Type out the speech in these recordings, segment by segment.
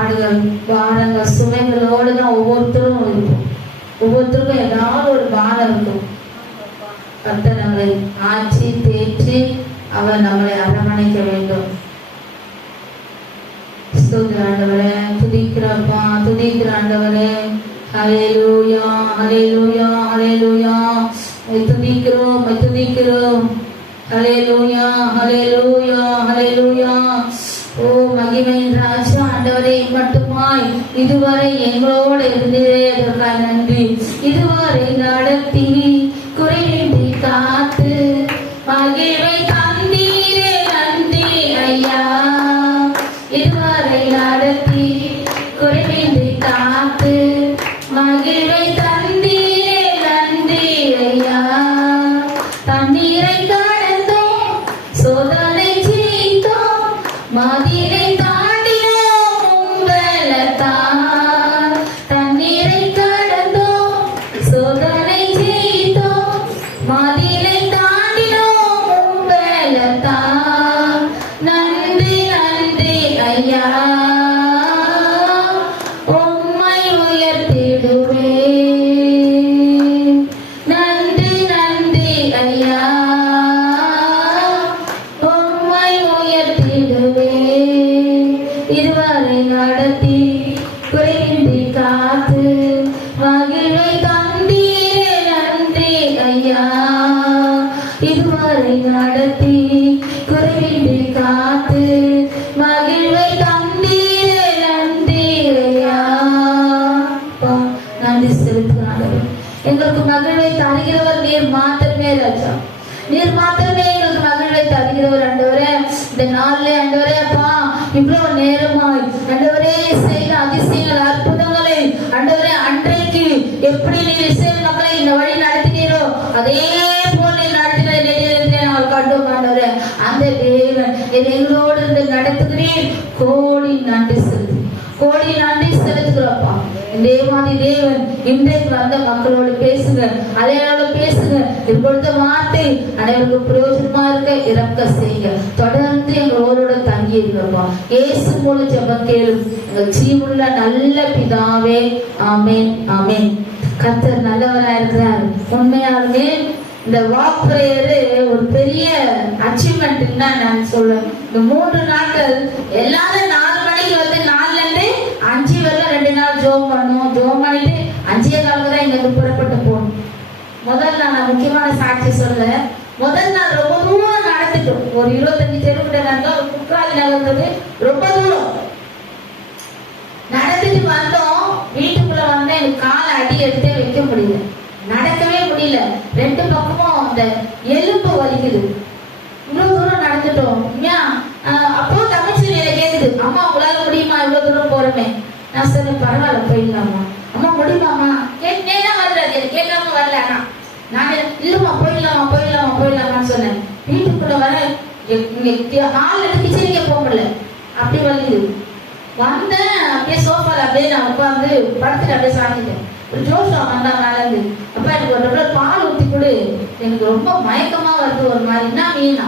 பாடுகள், பாரங்கள், சுமைகளோடு தான் ஒவ்வொருத்தரும் இருக்கும். ஒவ்வொருத்தருக்கும் ஏதாவது ஒரு பாரம் இருக்கும். கர்த்தர் நம்மளை ஆட்சி தேற்றி அவர் நம்மளை அரவணைக்க வேண்டும். ஆண்டவரே துதிக்கிறப்பா, துதிக்கிற ஆண்டவரே. ஹல்லேலூயா, ஹல்லேலூயா, ஹல்லேலூயா. துதிக்கிறோம், துதிக்கிறோம். ஹல்லேலூயா, ஹல்லேலூயா, ஹல்லேலூயா. ஓ மகிமையின் ராஜா ஆண்டவரே, மட்டுமாய் இதுவரை எங்களோடு இருந்ததே அதற்காக நன்றி. இதுவரை நடத்தி குறையின்றி காத்து மகிமை தந்தீரே நன்றி ஐயா. இதுவரை நடத்தி குறையின்றி காத்து மகிமை தந்தீரே நன்றி ஐயா. தண்ணீரை கடந்தோம், சோதனை செய்தோம், மதிலை தாண்டினோம் உங்களத்தான். தண்ணீரை கடந்தோம், சோதனை செய்தோம், மதிலை தாண்டினோம் உங்களத்தான். நன்றி நன்றி ஐயா, உம்மை உயர்த்திடுவேன். நன்றி நன்றி ஐயா, உம்மை உயர்த்திடுவேன். இதுவரை நடத்தி குறையின்றி காத்து மகிழ்வை தந்தீரே நன்றி ஐயா. இதுவரை நடத்தி குறையின்றி காத்து மகிழ்வை தந்தீரே நன்றி ஐயா. நன்றி செலுத்துகிறார்கள். எங்களுக்கு மகிழ்வை தருகிறவர் நீர் மாத்திரமே ராஜா. நீர் மாத்திரமே எங்களுக்கு மகிழ்வை தருகிறவர் ஆண்டவரே. இந்த நாளிலே ஆண்டவரே அப்பா, இவ்வளவு நேரமாய் ஆண்டவரே செய்த அதிசயங்கள், அற்புதங்களை ஆண்டவரே அன்றைக்கு எப்படி நீர் இஸ்ரவேல் மக்களை இந்த வழி நடத்தினீரோ அதே போல நீர் நடத்தின நேரத்தை நாங்கள் கண்டோம் ஆண்டவரே. அந்த தேவன் எங்களோடு இருந்து நடத்துகிறேன். கோடி நன்றி செலுத்து, கோடி நன்றி செலுத்துகிறோம்ப்பா. இதே மாதிரி தேவன் இன்றைக்கு வந்த மக்களோடு பேசுங்க, அலையோடு பேசுங்க. இப்பொழுது வார்த்தை அனைவருக்கும் பிரயோஜனமா இருக்க இறக்க செய்யுங்க. தொடர்ந்து எங்களோட தங்கி இருக்கிறப்பா. இயேசு மூலம் ஜெபம் கேளும் எங்கள் ஜீவனுள்ள நல்ல பிதாவே. ஆமேன், ஆமேன். கர்த்தர் நல்லவரா இருக்கிறார். உண்மையாலுமே இந்த வாக் பிரேயரு ஒரு பெரிய அச்சீவ்மெண்ட் தான் நான் சொல்றேன். இந்த 3 நாட்கள் எல்லாரும் 4 மணிக்கு வந்து 4ல இருந்து 5 வரல 2 நாள் ஜோம் பண்ணுவோம். ஜோம் பண்ணிட்டு 5:15 தான் இங்க புறப்பட்டு போகணும். முதல் நாள் நான் முக்கியமான சாட்சி சொல்ல, முதல் நாள் ரொம்ப தூரம் நடந்துட்டோம். ஒரு 25 கிலோமீட்டர் நடந்தோம். ஒரு குற்றாலி நகர்ந்தது ரொம்ப தூரம் நடந்துட்டு வந்தோம். வீட்டுக்குள்ள வந்தா எனக்கு காலை அடி எடுத்தே வைக்க முடியல, நடக்கவே முடியல. 2 பக்கமும் அந்த எலும்பு வலிக்குது. இவ்வளவு தூரம் நடந்துட்டோம். அப்போ தங்கச்சி என்ன கேக்குது, அம்மா உங்களால முடியுமா இவ்வளவு தூரம் போறமே? நான் சொன்னேன் பரவாயில்ல போயிடலாமா. அம்மா முடியுமாமா? கேட்டேன்னா வரல, கேட்காம வரல. நான் இல்லம்மா போயிடலாமா போயிடலாமா போயிடலாமான்னு சொன்னேன். வீட்டுக்குள்ள வர ஹால் எடுத்து கிச்சனுக்கே போக முடியல, அப்படி வலிக்குது. வந்தேன் அப்படியே சோஃபால அப்படியே நான் உட்காந்து படுத்துட்டு அப்படியே சாப்பிட்டேன். ஒரு ஜோஷா வந்தா மேல இருந்து, அப்பா எனக்கு ஒரு டம்ளர் பால் ஊத்தி கொடு, எனக்கு ரொம்ப மயக்கமா வருது ஒரு மாதிரி. என்ன மீனா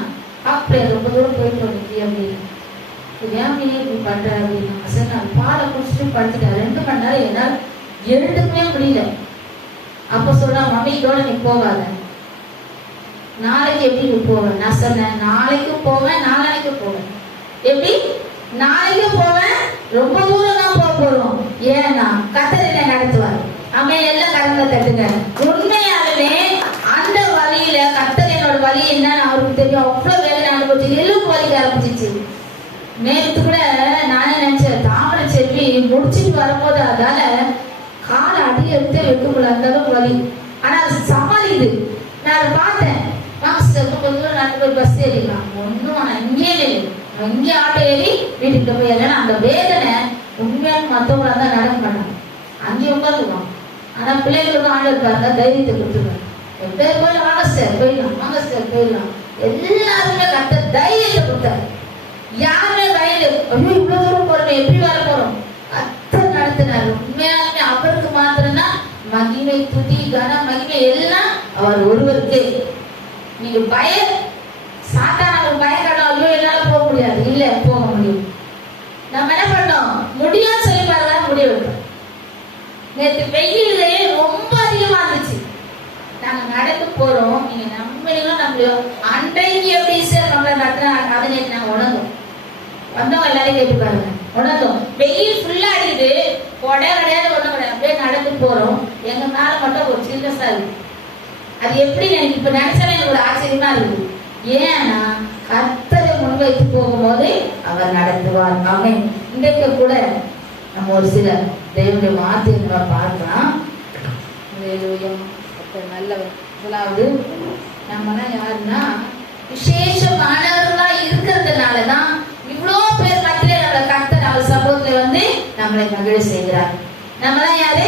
அப்படியே ரொம்ப தூரம் போயிட்டு வந்துச்சு அப்படின்னு. ஏன் மீன் இப்படி பண்ற அப்படின்னா, சரி நான் பாலை குடிச்சிட்டு படுத்துட்டேன். 2 மணி நேரம் என்னால் எழுதுக்கவே முடியல. அப்ப சொன்னா மம்மி இதோட நீ போகாத, நாளைக்கு எப்படி நீ போவேன்? நான் சொன்னேன் நாளைக்கு போவேன், நாளைக்கு போவேன். எப்படி நாளைக்கு போவேன்? ரொம்ப தூரம் தான் போக போறோம். ஏன்னா கர்த்தர் என்ன நடத்துவார். அவன் எல்லாம் கடந்த தட்டுங்க. உண்மையாலுமே அந்த வழியில கர்த்தர் என்னோட வழி என்னன்னு அவருக்கு தெரியும். அவ்வளவு வேலை அனுபவிச்சு எலும்பு வலிக்க ஆரம்பிச்சிச்சு. நேற்று கூட நானே நினைச்சேன் தாமரை செல்வி முடிச்சுட்டு வரும்போது அதால காலை அடி எடுத்து வைக்க முடியல, அந்த அளவுக்கு வலி. ஆனா அது சமாளிது. நான் அதை பார்த்தேன். கொஞ்சம் தூரம் நடந்து போய் பஸ் ஏறிடலாம், ஒன்னும் ஆனா இங்கே ஆட்டோ ஏறி வீட்டுக்கு போய் ஏறலாம். அந்த வேதனை உண்மையான மற்றவங்களா தான் நடக்க மாட்டாங்க, அங்கேயும் உட்காந்துக்குவோம். ஆனா பிள்ளைகளுக்கும் ஆண்டு இருக்காங்க, தைரியத்தை கொடுத்துருக்காங்க. எப்படியே போயிடலாம், வாங்க சார் போயிடலாம், வாங்க சார் போயிடலாம். எல்லாருமே கர்த்தர் தைரியத்தை கொடுத்தாரு. யாருமே தைரியம் ஐயோ இவ்வளவு தூரம் போறோம் எப்படி வர போறோம், கர்த்தர் நடத்தினார். உண்மையாலுமே அவருக்கு மாத்திரம்தான் மகிமை, துதி, கன, மகிமை எல்லாம் அவர் ஒருவருக்கு. நீங்க சாத்தான பயக்கடம் ஐயோ என்னால போக முடியாது, இல்ல போக முடியும். நம்ம என்ன பண்ணோம், பண்ணோம்? முடியும் சொல்லி பாருங்க, முடிவு. நேற்று வெயில் ரொம்ப அதிகமா இருந்துச்சு. நாங்க நடந்து போறோம், நீங்க நம்பளும் நம்மளும் அன்றைக்கு எப்படி நம்மள நடத்தினா அதை நேற்று நாங்க உணர்ந்தோம். வந்தவங்க எல்லாரையும் கேட்டு பாருங்க, உணர்ந்தோம். வெயில் ஃபுல்லா அடிக்குது, கொடை கிடையாது, ஒண்ணும் கிடையாது, அப்படியே நடந்து போறோம். எங்க மேல மட்டும் ஒரு சில்னஸா இருக்கு. அது எப்படி எனக்கு இப்ப நினைச்சாலே எனக்கு ஒரு ஆச்சரியமா இருக்கு. ஏன்னா கர்த்தரை முன்வைத்து போகும்போது அவர் நடத்துவார். ஆமென். இன்றைக்கு கூட நம்ம ஒரு சில தேவனுடைய வார்த்தையை நம்ம பார்க்கலாம். நல்லவர். முதலாவது நம்மலாம் யாருன்னா விசேஷமானவர்களா இருக்கிறதுனாலதான் இவ்வளோ பேர் மத்தியில நம்மளை கர்த்தர் அவர் சமூகத்துல வந்து நம்மளை மகிழ செய்கிறார். நம்மலாம் யாரு?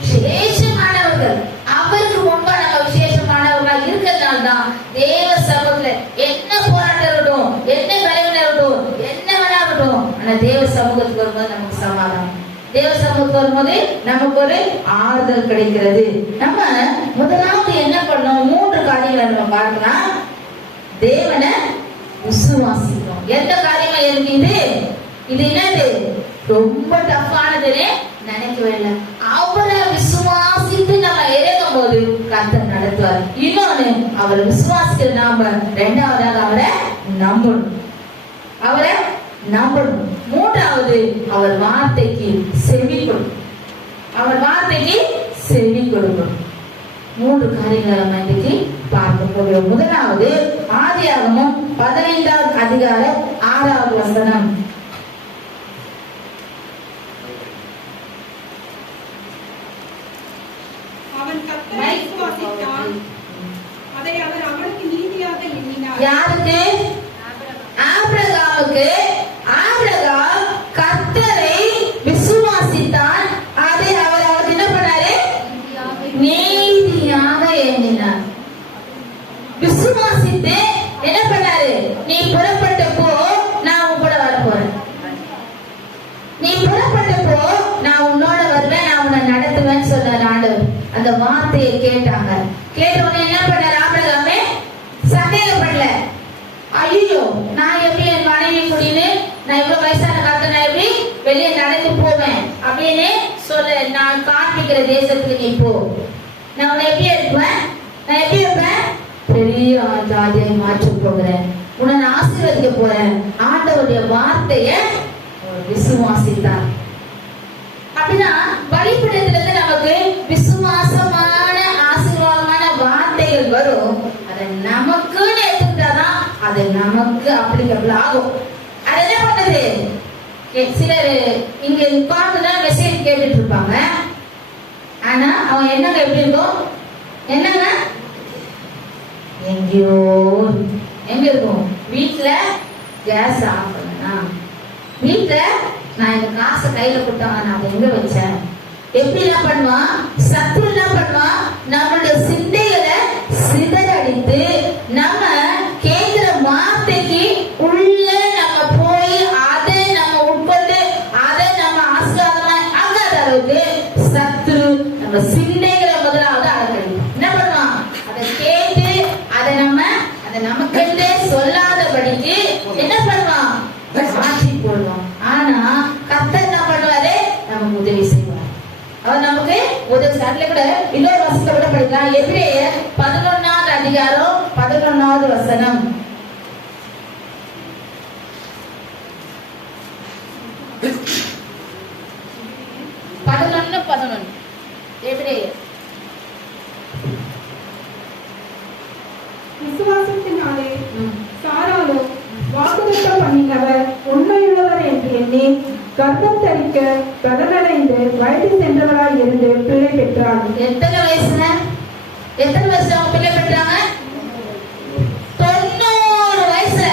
விசேஷமானவர்கள். அவருக்கு முன்பா நம்ம விசேஷமானவர்களா இருக்கிறதுனால்தான் தேவ சமூகத்துல என்ன போராட்டம் இருக்கட்டும், என்ன பலவீனம் இருக்கட்டும், என்ன வேணா இருக்கட்டும், ஆனா தேவ சமூகத்துக்கு வரும்போது நமக்கு சமாதானம், தேவ சமூகத்துக்கு வரும்போது நமக்கு ஒரு ஆறுதல் கிடைக்கிறது. நம்ம முதலாவது என்ன பண்ணோம்? 3 காரியங்களை நம்ம பார்க்கலாம். தேவனை விசுவாசிக்கிறோம். எந்த காரியமா இருக்குது? இது என்னது? ரொம்ப டஃப்பானதுன்னு நினைக்கவே இல்லை. அவரை விசுவாசித்து நம்ம இறங்கும் போது கர்த்தர் நடத்துவார். இன்னொன்னு, அவரை விசுவாசிக்கிற நாம இரண்டாவதாக அவரை நம்பணும். அவரை நம்பணும். மூன்றாவது, அவர் வார்த்தைக்கு செவி கொடுக்கணும். அவர் வார்த்தைக்கு செவி கொடுக்கணும். 3 காரியங்களை நம்ம இன்னைக்கு பார்க்க போகிறோம். முதலாவது ஆதியாகமம் 15வது அதிகாரம் 6வது வசனம். அவன் கர்த்தரை விசுவாசித்தான், அதை அவர் அவனுக்கு நீதியாக எண்ணினார். யாருக்கு? ஆபிரகாமுக்கு. ஆபிரகாம் கர்த்தரை விசுவாசித்தான், அதை அவர் அவருக்கு என்ன பண்ணாரு? நீதியாக எண்ணினார். விசுவாசித்து என்ன பண்ணாரு? நீ புறப்பட்ட போ, நான் உன் கூட வர போறேன். நீ புறப்பட்ட போ, நான் உன்னோட வருவேன், நான் உன்னை நடத்துவேன்னு சொன்னார் ஆண்டவர். அந்த வார்த்தையை கேட்டாங்க. கேட்ட உடனே என்ன பண்ணாரு? ஆபிரகாமே சந்தேகப்படல. ஐயோ, நான் எப்படி என் மனைவி கூட்டின்னு நான் இவ்வளவு வயசான காலத்துல நான் எப்படி வெளியே நடந்து போவேன் அப்படின்னு சொல்ல, நான் காண்பிக்கிற தேசத்துக்கு நீ போ, நான் உன்னை எப்படி இருப்பேன்? நான் எப்படி இருப்பேன்? பெரிய ஜாதியை மாற்ற போகிறேன், உன்னை நான் ஆசீர்வதிக்க போறேன். ஆண்டவருடைய வார்த்தையை விசுவாசித்தார். அப்படின்னா பலிபீடத்திலிருந்து நமக்கு விசுவாசமான ஆசீர்வாதமான வார்த்தைகள் வரும். அதை நமக்குன்னு எடுத்துக்கிட்டாதான் அது நமக்கு அப்ளிகபிள் ஆகும். அது என்ன பண்ணுது? சிலர் இங்க உட்கார்ந்துதான் மெசேஜ் கேட்டுட்டு இருப்பாங்க. ஆனா அவன் என்னங்க எப்படி இருக்கும்? என்னங்க எங்கேயோ எங்க இருக்கும்? வீட்டுல கேஸ் ஆஃப் பண்ணா, வீட்டுல நான் இந்த காசை கையில கொடுத்தாங்க, நான் அதை எங்க வச்சேன்? எப்படி எல்லாம் பண்ணுவான்? சத்துரு என்ன பண்ணுவான்? நம்மளுடைய சிந்தைகளை சிதறடித்து நம்ம கேட்கிற வார்த்தைக்கு உள்ள நம்ம போய் அதை நம்ம உட்கொண்டு அதை நம்ம ஆசீர்வாதமா ஆகாத அளவுக்கு சத்துரு நம்ம சிந்தைகளை முதலாவது அடக்கடிப்பான். என்ன பண்ணுவான்? அதை கேட்டு அதை நமக்கென்றே சொல்லாதபடிக்கு என்ன பண்ணுவான்? மாற்றி போடுவான். ஆனா கர்த்தர் என்ன பண்ணுவாரு? நமக்கு உதவி செய்வார். அவர் நமக்கு உதவி. அதுல கூட இன்னொரு வசனத்தை கூட படிக்கலாம். எபிரேயர் 11வது அதிகாரம் 11வது வசனம். எபிரேயர். விசுவாசத்தினாலே சாராளோ வாக்குத்தத்தம் பண்ணினவர் உண்மையுள்ளவர் என்று எண்ணி கர்ப்பம் தரிக்க கடனடைந்து வயது சென்றவராய் இருந்து பிள்ளை பெற்றார். எத்தனை வயசுல அவங்க பிள்ளை பெற்றாங்க? 90 வயசுல.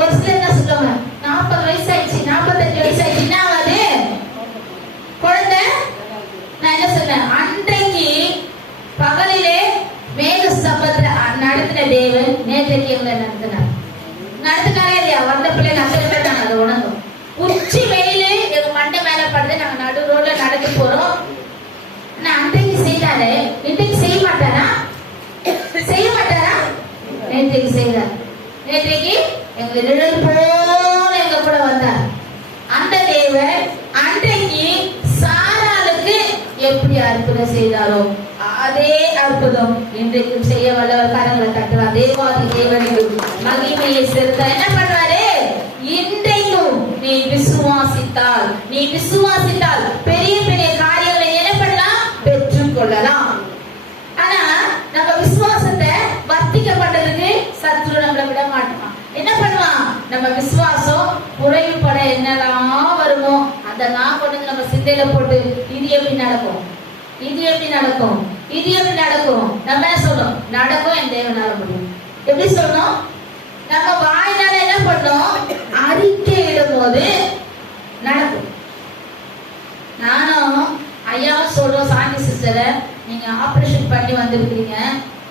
ஒரு சிலர் என்ன சொல்லுவாங்க, 40 வயசு ஆயிடுச்சு, 45 வயசு ஆயிடுச்சு, என்ன ஆகுது குழந்தை? நான் என்ன சொன்னேன்? அன்றைக்கு பகலிலே மேக ஸ்தம்பத்துல நடத்தின தேவன் நேற்றைக்கு எங்களை நடத்தினாரே இல்லையா? வந்த பிள்ளை நாங்க அதை உணர்ந்தோம். உச்சி வெயிலு எங்க மண்டை மேல படுது, நாங்க நடு ரோட்ல நடந்து போறோம். அன்றைக்கு செய்தாரு, இன்றைக்கு செய்ய மாட்டாரா? செய்ய மாட்டாரா? நேற்றைக்கு செய்தார். நேற்றைக்கு எங்களை நிழல் போல எங்க கூட வந்தார். தேவன் அன்றைக்கு சாராளுக்கு எப்படி அற்புதம் செய்தாரோ அதே அற்புதம் இன்றைக்கும் செய்ய வல்லவர். கரங்களை தட்டுவார். தேவாதி தேவனுக்கு மகிமையை செலுத்த என்ன பண்றாரு? இன்றைக்கும் நீ விசுவாசித்தால் பெரிய பெரிய காரியங்களை என்ன பண்ணலாம்? பெற்றுக் கொள்ளலாம். ஆனா நம்ம விசுவாசத்தை வர்த்திக்க பண்றதுக்கு சத்துரு நம்மளை விட மாட்டான். என்ன பண்ணுவான்? நம்ம விசுவாசம் குறைவுபட என்னெல்லாம் வருமோ அதெல்லாம் கொண்டு நம்ம சிந்தையில போட்டு இது எப்படி நடக்கும், இது எப்படி நடக்கும், இது எப்படி நடக்கும், நம்ம என்ன சொல்லணும்? நடக்கும், என் தேவனால முடியும். எப்படி சொல்லணும்? நம்ம வாயினால என்ன பண்ணோம்? அறிக்கையிடும் போது நடக்கும். நானும் ஐயாவும் சொல்றோம், சாந்தி சிஸ்டரை நீங்க ஆபரேஷன் பண்ணி வந்திருக்கீங்க,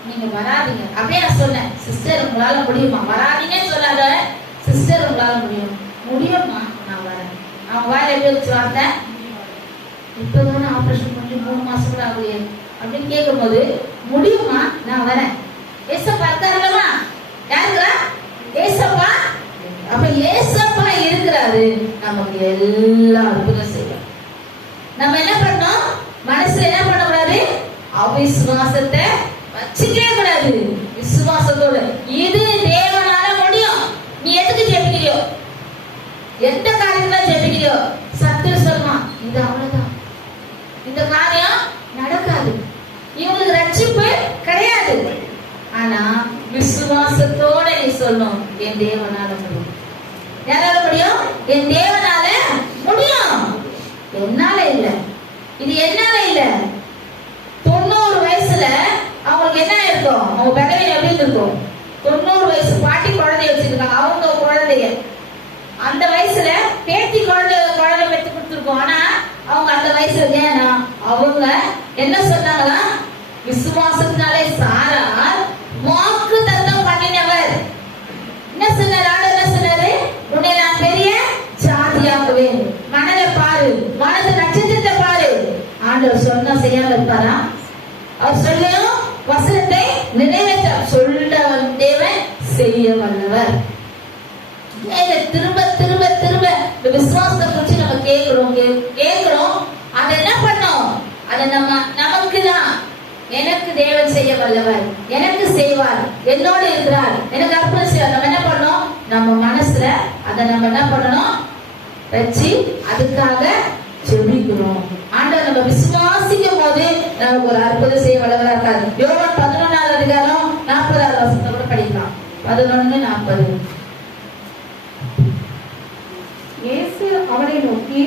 நீங்க வராதீங்க அப்படியே நான் சொன்னேன். சிஸ்டர் உங்களால முடியுமா? வராதீங்கன்னு சொல்லாத, சிஸ்டர் உங்களால முடியுமா, நான் வரேன். அவங்க வாயில எப்படி வச்சு வார்த்தை? இப்பதானே ஆபரேஷன் பண்ணி 3 மாசம் கூட ஆகலையே அப்படின்னு கேட்கும் போது முடியுமா, நான் வரேன். ஏசப்பா இருக்காருல்லமா, யாருக்குறா? ஏசப்பா. அப்ப ஏசப்பா இருக்கிறாரு, நமக்கு எல்லா அற்புதம் செய்யும். நம்ம என்ன பண்ணோம்? மனசுல என்ன பண்ணக்கூடாது? அவிசுவாசத்தை வச்சுக்கவே கூடாது. விசுவாசத்தோட இது தேவனால முடியும். நீ எதுக்கு ஜெபிக்கிறியோ, எந்த காரியத்துல ஜெபிக்கிறியோ, சத்துரு சொல்லுவான் இது அவ்வளவுதான், இந்த காரியம் நடக்காது, இவங்களுக்கு ரட்சிப்பு கிடையாது. ஆனா விசுவாசத்தோட நீ சொல்லணும், என் தேவனால முடியும். யாரால முடியும்? என் தேவனால முடியும், என்னால இல்ல. இது என்னால இல்ல. 90 வயசுல அவங்களுக்கு என்ன இருக்கும்? அவங்க பலவீனம் எப்படி இருக்கும்? 90 வயசு பாட்டி குழந்தைய வச்சிருக்காங்க, அவங்க குழந்தைய அந்த வயசுல பேத்தி குழந்தை பெற்று கொடுத்துருக்கோம். ஆனா அவங்க அந்த வயசுல ஏன்னா அவங்க என்ன சொன்னாங்களா? விசுவாசத்தினாலே சாரார் வாக்கு தத்தம் பண்ணினவர். என்ன சொன்னார்? ஆண்டவர் என்ன சொன்னாரு? உன்னை நான் பெரிய ஜாதியாக்குவேன். மணலை பாரு, வானத்து நட்சத்திரத்தை பாரு. ஆண்டவர் சொன்னா செய்யாம இருப்பாரா? அவர் சொல்லும் வசனத்தை நிறைவேற்ற சொல்ல தேவன் செய்ய வல்லவர். திரும்ப திரும்ப திரும்ப இந்த விசுவாசத்தை குறிச்சு நம்ம கேட்கிறோம். அதை என்ன பண்ணோம்? அதை நமக்கு தான், எனக்கு தேவன் செய்ய வல்லவர், எனக்கு செய்வார், என்னோடு இருக்கிறார், எனக்கு அற்புதம் செய்வார். நம்ம என்ன பண்ணோம்? நம்ம மனசுல அதை நம்ம என்ன பண்ணணும்? வச்சு அதுக்காக ஜெபிக்கிறோம். ஆண்டவர் நம்ம விசுவாசிக்கும் போது நமக்கு ஒரு அற்புதம் செய்ய வல்லவரா இருக்காரு. யோவான் 11ஆம் அதிகாரம் 40ஆவது வசனத்தை கூட படிக்கலாம். 11:40. இயேசு அவரை நோக்கி,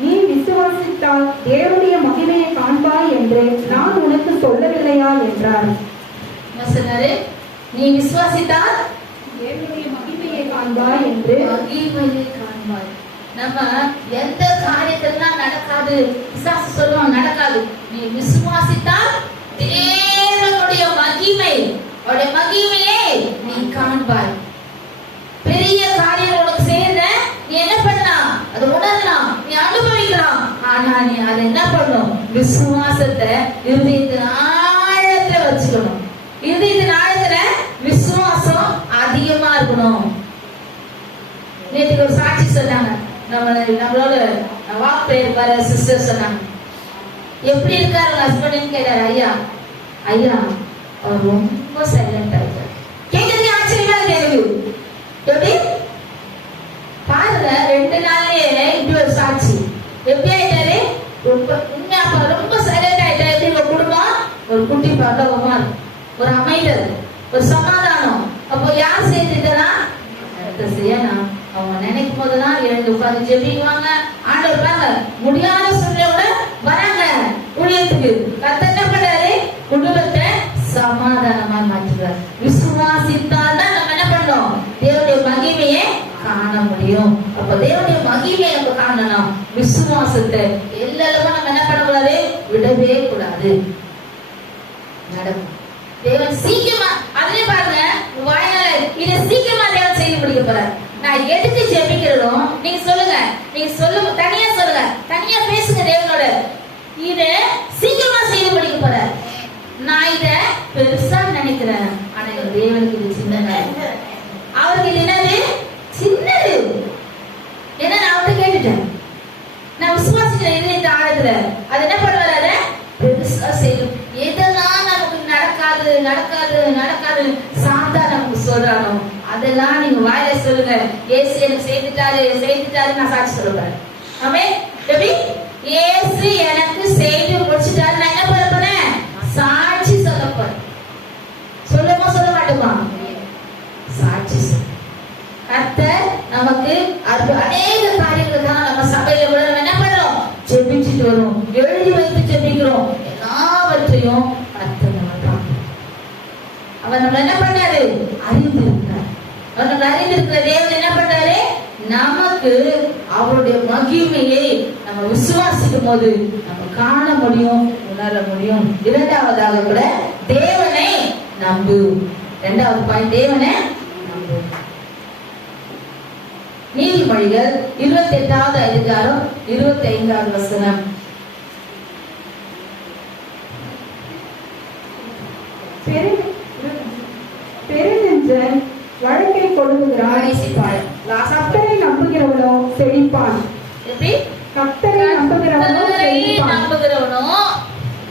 நீ விசுவாசித்தால் தேவனுடைய மகிமையை காண்பாய் என்று நான் உனக்கு சொல்லவில்லையா என்றார். என்ன சொன்னாரு? நீ விசுவாசித்தால் தேவனுடைய மகிமையை காண்பாய் என்று. மகிமையை காண்பாய். நம்ம எந்த காரியத்திலாம் நடக்காது, பிசாசு சொல்லுவான் நடக்காது. நீ விசுவாசித்தால் தேவனுடைய மகிமை, அவருடைய மகிமையை நீ காண்பாய். பெரிய காரியம் உனக்கு செய்யற நீ என்ன பண்ணலாம்? அது உணரலாம், நீ அனுபவிக்கலாம். ஆனா நீ அதை என்ன பண்ணும்? விசுவாசத்தை இருதயத்தின் ஆழத்துல வச்சுக்கணும். இருதயத்தின் ஆழத்துல விசுவாசம் அதிகமா இருக்கணும். நேற்று ஒரு சாட்சி சொன்னாங்க, நம்மளோட வாக் பேர் சிஸ்டர் சொன்னாங்க. எப்படி இருக்காரு ஹஸ்பண்ட் கேட்டாரு. ஐயா அவர் ரொம்ப சைலண்டா இருக்காரு. கேட்கறதுக்கு ஆச்சரியமா கேக்குது. எப்படி பாருங்க, 2 நாள்லயே இப்படி ஒரு சாட்சி. எப்படி ஆயிட்டாரு? ரொம்ப சைலண்ட் ஆயிட்டாரு. எப்படி உங்க குடும்பம் ஒரு குட்டி பகவமா இருக்கும், ஒரு அமைதல், ஒரு சமாதானம். அப்போ யார் சேர்த்துட்டா? செய்யணும். அவங்க நினைக்கும் போதுதான் எழுந்து உட்கார்ந்து ஜெபிக்குவாங்க. ஆண்டவர் பாருங்க, முடியாத சூழ்நிலையோட வராங்க ஊழியத்துக்கு. கர்த்தர் என்ன பண்றாரு? குடும்பத்தை சமாதானமா மாற்றுறார். விசுவாசித்தால் தான் நம்ம என்ன பண்ணோம்? தேவனுடைய மகிமையை காண முடியும். அப்ப தேவனுடைய மகிமையை நம்ம காணணும். விசுவாசத்தை எல்லாரும் நம்ம என்ன பண்ணக்கூடாது? விடவே கூடாது. நடக்கும். தேவன் சீக்கிரமா அதிலே பாருங்க, வாயினால இதை சீக்கிரமா தேவன் செய்து முடிக்க போறார். நான் எதுக்கு ஜெபிக்கிறோம்? நீங்க சொல்லுங்க, நீங்க சொல்லுங்க, தனியா சொல்லுங்க, தனியா பேசுங்க தேவனோட. இத சீக்கிரமா செய்து முடிக்க போறார். நான் இத பெருசா நினைக்கிறேன், ஆனா தேவனுக்கு இது சின்னது. அவருக்கு இது என்னது? சின்னது. ஏன்னா நான் அவர்கிட்ட கேட்டுட்டேன், விசுவாசிக்கிற இதயத்தை ஆழத்துல அது என்ன பண்ணுவாரு? அதை பெருசா செய்யும். எதெல்லாம் நமக்கு நடக்காது நடக்காது நடக்காது சாத்தா நமக்கு சொல்றானோ அதெல்லாம் நீங்க வாயில சொல்லுங்க. இயேசு எனக்கு செய்துட்டாரு நான் சாட்சி சொல்லுவேன். ஆமென். எப்படி இயேசு எனக்கு செய்து முடிச்சிட்டாரு நான் என்ன பண்ண போறேன்? சாட்சி சொல்ல போறேன். சொல்லுமா சொல்ல மாட்டோமா? சாட்சி சொல்ல. கர்த்தர் நமக்கு அநேக காரியங்களுக்காக நம்ம சபையில கூட நம்ம என்ன பண்றோம்? ஜெபிச்சுட்டு வரோம், எழுதி வைத்து ஜெபிக்கிறோம். எல்லாவற்றையும் கர்த்தர் நம்ம பார்க்கிறோம். அவர் நம்ம என்ன பண்ணாரு? அறிந்திருக்கிறார். அவர் நம்ம அறிந்திருக்கிற தேவன் என்ன பண்றாரு? நமக்கு அவருடைய மகிமையை நம்ம விசுவாசிக்கும் போது நம்ம காண முடியும், உணர முடியும். இரண்டாவதாக கூட தேவனை நம்பு. இரண்டாவது பாயிண்ட், தேவனை நம்பு. நீதிமொழிகள் 28வது அதிகாரம் 25வது வசனம். பெருநெஞ்சன் வழக்கை கொடுக்கிறான், கர்த்தரை நம்புகிறவனோ செழிப்பான். எப்படி? கர்த்தரை நம்புகிறவனோ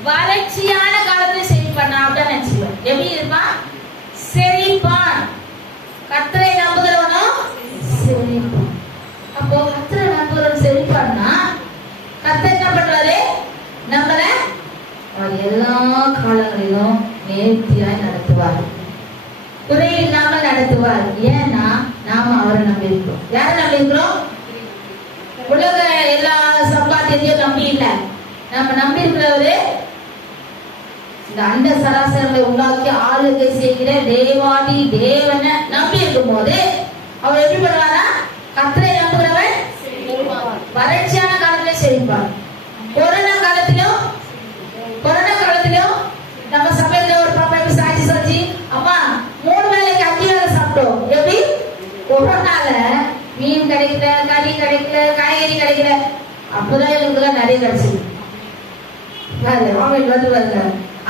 வறட்சியான காலத்துல செழிப்பான். அப்படிதான் நினைச்சுக்கோ. எப்படி இருப்பான்? செழிப்பான். கர்த்தரை நம்புகிறவனோ செழிப்பான். அப்போ கர்த்தரை நம்புகிறவன் செழிப்பான்னா கர்த்தர் என்ன பண்றாரு? நம்மள எல்லா காலங்களிலும் நேர்த்தியாய் நடத்துவார், குறை இல்லாமல் நடத்துவார். ஏன்னா நாம அவரை நம்பி இருக்கிறோம். யாரை நம்பி இருக்கிறோம்? உலக எல்லா சம்பாத்தியத்தையும் நம்பி இல்ல. நம்ம நம்பி இருக்கிறவரு இந்த அண்ட சராசரங்களை உண்டாக்கி ஆளுகை செய்கிற தேவாதி தேவனை நம்பி இருக்கும் போது அவர் எப்படி பண்ணுவாரா? கர்த்தரை நம்புகிறவன் வறட்சியான காலத்திலே செழிப்பார். கொரோனா காலத்திலும் நம்ம சபையில ஒரு பாப்பா எப்படி சாட்சி சொல்லிச்சு, அம்மா 3 வேளைக்கு 5 வேளை சாப்பிட்டோம். எப்படி? கொரோனால மீன் கிடைக்கல, கறி கிடைக்கல, காய்கறி கிடைக்கல. அப்பதான் எங்களுக்கு நிறைய கிடைச்சது. வருவாங்க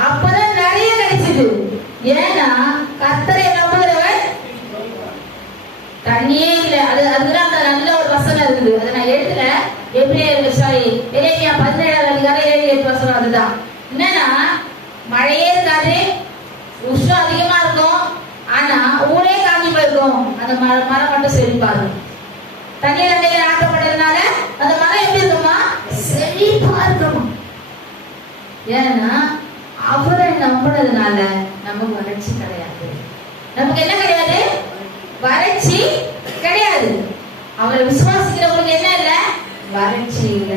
அப்பதான் நிறைய கிடைச்சது. ஏன்னா கர்த்தரை நம்புகிறவன் தண்ணியே இல்ல. அதுதான் அந்த நல்ல ஒரு வசனம் இருக்குது. அதை நான் எழுதல. எரேமியா 17வது அதிகாரம் 7-8 வசனம். அதுதான் என்னன்னா, மழையே இருக்காது, உஷ்ணம் அதிகமா இருக்கும், ஆனா ஊரே காஞ்சி போயிருக்கும், அந்த மரம் மட்டும் செழிப்பாரு. தண்ணீர் அண்டையில் ஆக்கப்பட்டதுனால அந்த மரம் எப்படி இருக்குமா? செழிப்பா இருக்கும். ஏன்னா அவரை நம்பினதுனால நமக்கு வறட்சி கிடையாது. நமக்கு என்ன கிடையாது? வறட்சி கிடையாது. அவரை விசுவாசிக்கிறவங்களுக்கு என்ன இல்ல? வறட்சி இல்ல,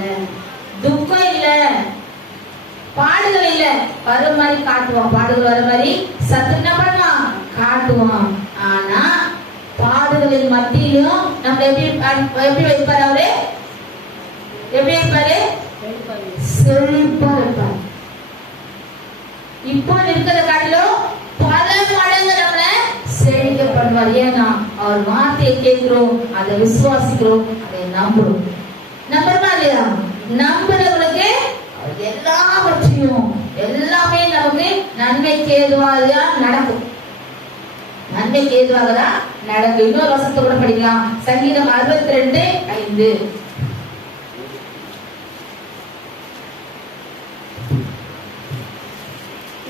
துக்கம் இல்ல, பாடுகள் இல்ல. வர மாதிரி காட்டுவான், பாடுகள் வர மாதிரி சத்து என்ன பண்ணுவான்? காட்டுவான். ஆனா பாடுகளின் மத்தியிலும் நம்ம எப்படி வைப்பாரு? அவரு எப்படி வைப்பாரு? செழிப்பா இருப்பார். இப்போ இருக்கிற காட்டிலும் பல மடங்கு நம்மள செழிக்க பண்ணுவார். ஏன்னா அவர் வார்த்தையை கேட்கிறோம், அதை விசுவாசிக்கிறோம், அதை நம்புறோம். நம்புறமா இல்லையா? நம்புறவங்களுக்கு எல்லாவற்றையும் எல்லாமே நமக்கு நன்மைக்கு ஏதுவாக நடக்கும். நன்மைக்கு ஏதுவாக தான் நடக்கும். இன்னொரு வசனத்தை கூட படிக்கலாம். சங்கீதம் 62:5.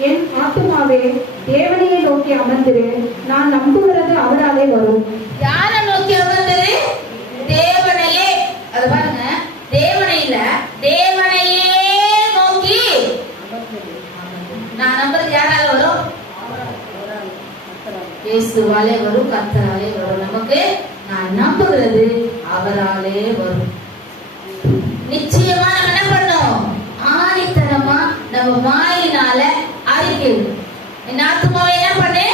என் ஆத்துமாவே தேவனையை நோக்கி அமர்ந்திரு, நான் நம்புகிறது அவராலே வரும். யாரை நோக்கி அமர்ந்திரு? தேவனையே. அது பாருங்க, தேவனை இல்ல, தேவனையே நோக்கி. நான் நம்புறது யாரால வரும்? இயேசுவாலே வரும், கர்த்தராலே வரும். நமக்கு நான் நம்புகிறது அவராலே வரும். நிச்சயமா நம்ம என்ன பண்ணோம்? ஆணித்தனமா நம்ம வாயினால அறிக்கை. என் ஆத்துமாவை என்ன பண்ணு?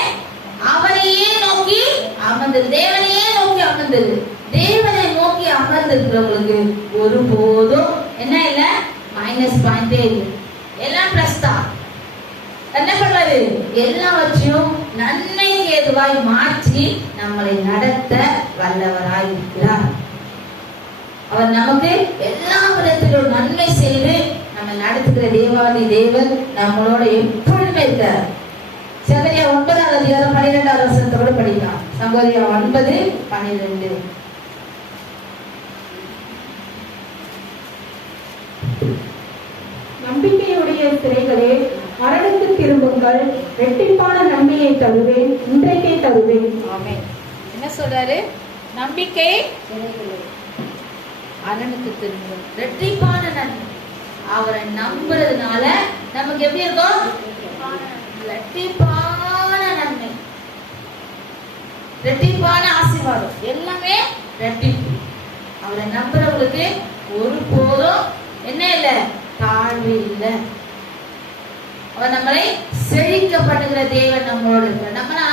அவரையே நோக்கி அமர்ந்தது, தேவனையே நோக்கி அமர்ந்தது. தேவனை நோக்கி அமர்ந்திருக்கிறவங்களுக்கு ஒருபோதும் என்ன இல்ல? மைனஸ் பாயிண்டே இல்லை, எல்லாம் பிளஸ் தான். என்ன பண்றாரு? எல்லாவற்றையும் நன்மைக்கு ஏதுவாய் மாற்றி நம்மளை நடத்த வல்லவராய் இருக்கிறார். அவர் நமக்கு எல்லா விதத்திலும் நன்மை செய்து நம்ம நடத்துகிற தேவாதி தேவன் நம்மளோட எப்பொழுதுமே இருக்கார். சகரியா 9வது அதிகாரம் 12வது வசனத்தோட படிக்கலாம். சகரியா 9:12. நம்பிக்கையுடைய சிறைகளே, மரணத்து திரும்புங்கள், இரட்டிப்பான நன்மையை தருவேன், இன்றைக்கே தருவேன். ஆமென். என்ன சொல்றாரு? நம்பிக்கை அரணுக்கு திரும்பும், இரட்டிப்பான நன்மை. அவரை நம்புறதுனால நமக்கு எப்படி இருக்கும்? இரட்டிப்பான நன்மை, இரட்டிப்பான ஆசீர்வாதம், எல்லாமே இரட்டிப்பு. அவரை நம்புறவங்களுக்கு ஒரு போதும் என்ன இல்லை? தாழ்வு இல்லை. அவர் நம்மளை செழிக்க பண்ணுகிற தேவன் நம்மளோட இருக்கிற. நம்மனா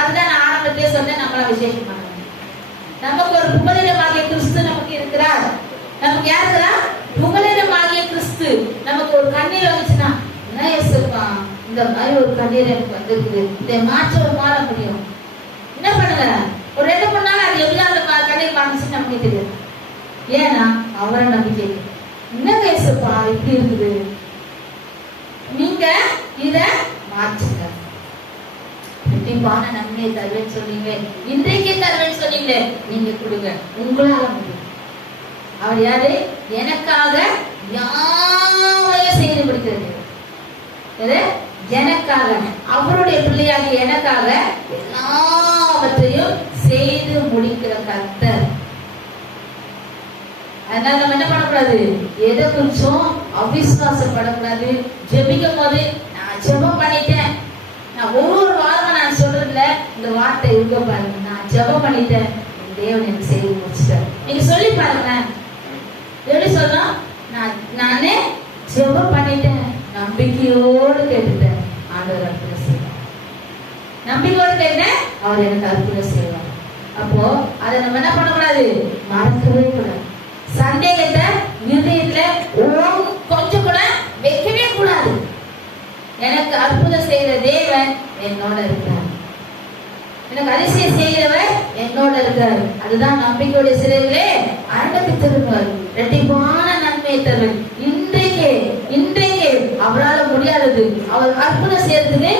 அதுதான் நான் ஆரம்பத்திலே சொன்னேன், நம்மள விசேஷம் பண்ணணும். நமக்கு ஒரு புகலிடமாகிய கிறிஸ்து நமக்கு இருக்கிறார். நமக்கு யார் இருக்கிறா? புகலிடமாகிய கிறிஸ்து. நமக்கு ஒரு கண்ணீர் வந்துச்சுன்னா, என்ன யோசிப்பா, இந்த மாதிரி ஒரு கண்ணீர் எனக்கு வந்திருக்குது, இதை மாற முடியும். என்ன பண்ணுங்க, ஒரு 2-3 நாள் அது எப்படி அந்த கண்ணீர் மாறிச்சுன்னு நமக்கு தெரியாது. ஏன்னா அவரை நம்பிக்கை. என்ன யோசிப்பா இப்படி இருக்குது, நீங்க இத மாற்றுங்க. இரட்டிப்பான நன்மையை தருவேன்னு சொன்னீங்க, இன்றைக்கே தருவேன்னு சொன்னீங்க, நீங்க கொடுங்க, உங்களால முடியும். அவர் யாரு? எனக்காக யாவையும் செய்து முடிக்கிறது. எனக்காக, அவருடைய பிள்ளையாக எனக்காக எல்லாவற்றையும் செய்து முடிக்கிற கர்த்தர். அதனால நம்ம என்ன பண்ணக்கூடாது? எதை குறிச்சும் அவிசுவாசப்படக்கூடாது. ஜெபிக்கும் போது நான் ஜெபம் பண்ணிட்டேன், நான் ஒவ்வொரு வாரமும் நான் சொல்றதுல இந்த வார்த்தை இருக்க பாருங்க, நான் ஜெபம் பண்ணிட்டேன், தேவன் எனக்கு செய்து முடிச்சிட்டார். நீங்க சொல்லி பாருங்க, எப்படி சொல்லலாம்? நானே ஜெபம் பண்ணிட்டேன், நம்பிக்கையோடு கேட்டுட்டேன், ஆண்டவர் அற்புதம் செய்வார். நம்பிக்கையோடு கேட்டேன், அவர் எனக்கு அற்புதம் செய்வார். அப்போ அதை நம்ம என்ன பண்ணக்கூடாது? மறக்கவே கூடாது. சந்தேகத்தை இருதயத்துல கொஞ்சம் கூட வைக்கவே கூடாது. எனக்கு அற்புதம் செய்கிற தேவன் என்னோட இருக்கார், எனக்கு அதிசயம் செய்கிறவர் என்னோட இருக்கார். அதுதான் நம்பிக்கையுடைய சிறைகளே, அரணுக்கு திரும்புவார், இரட்டிப்பான நன்மை தருவார். இன்றைக்கு அவரால் முடியாதது, அவர் அற்புதம் செய்யறதுக்கு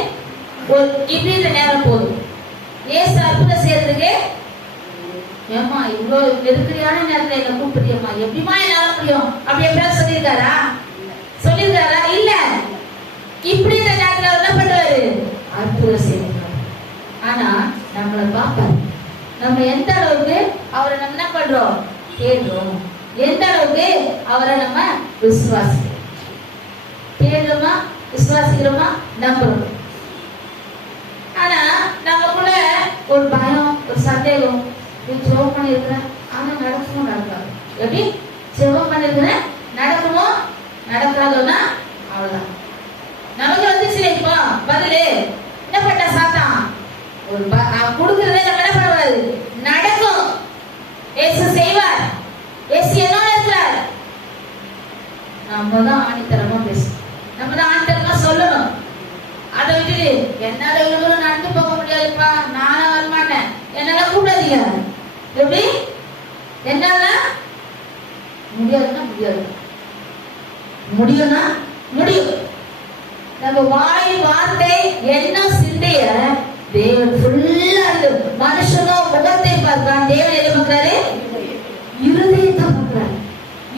ஒரு இப்படி நேரம் போதும். ஏசு அற்புதம் செய்யறதுக்கு, ஏமா இவ்வளவு நெருக்கடியான நேரத்துல என்ன கூப்பிட்டியம்மா, எப்படிமா என்னால முடியும் அப்படி எப்படியா சொல்லியிருக்காரா? இல்ல. இப்படி இந்த நேரத்துல என்ன பண்ணுவாரு? அற்புதம் செய்வார். ஆனா நம்மளை பார்ப்பாரு. நம்ம எந்த அளவுக்கு அவரை நம்ம என்ன பண்றோம்? தேடுறோம். எந்த அளவுக்கு அவரை நம்ம விசுவாசிக்கிறோம்? தேடுறோமா, விசுவாசிக்கிறோமா, நம்புறோம். ஆனா நமக்குள்ள ஒரு பயம், ஒரு சந்தேகம். ஜெபம் பண்ணிருக்கிறேன், ஆனா நடக்குமோ நடக்காது. எப்படி ஜெபம் பண்ணிருக்கிறேன், நடக்குமோ நடக்காதோன்னா அவ்வளவுதான். நமக்கு வந்துச்சு இப்போ பதிலு. என்ன பண்ண சாத்தான்? ஒரு கொடுக்கறதே நம்ம என்ன பண்ணக்கூடாது? நடக்கும். இயேசு செய்வார். இயேசு என்னோட இருக்கிறார். நம்ம தான் ஆணித்தரமா பேசணும், நம்ம தான் ஆணித்தரமா சொல்லணும். அதை விட்டுட்டு என்னால இவ்வளவு நடந்து போக முடியாதுப்பா, நானும் வரமாட்டேன், என்னால கூடாதீங்க. எப்படி? என்னால முடியாதுன்னா முடியாது, முடியும்னா முடியும். நம்ம வாய் வார்த்தை என்ன சிந்தைய தேவன் ஃபுல்லா இருக்கு. மனுஷனோ முகத்தை பார்க்கிறான், தேவன் எதை பார்க்கிறாரு? இருதயத்தை பார்க்கிறாரு.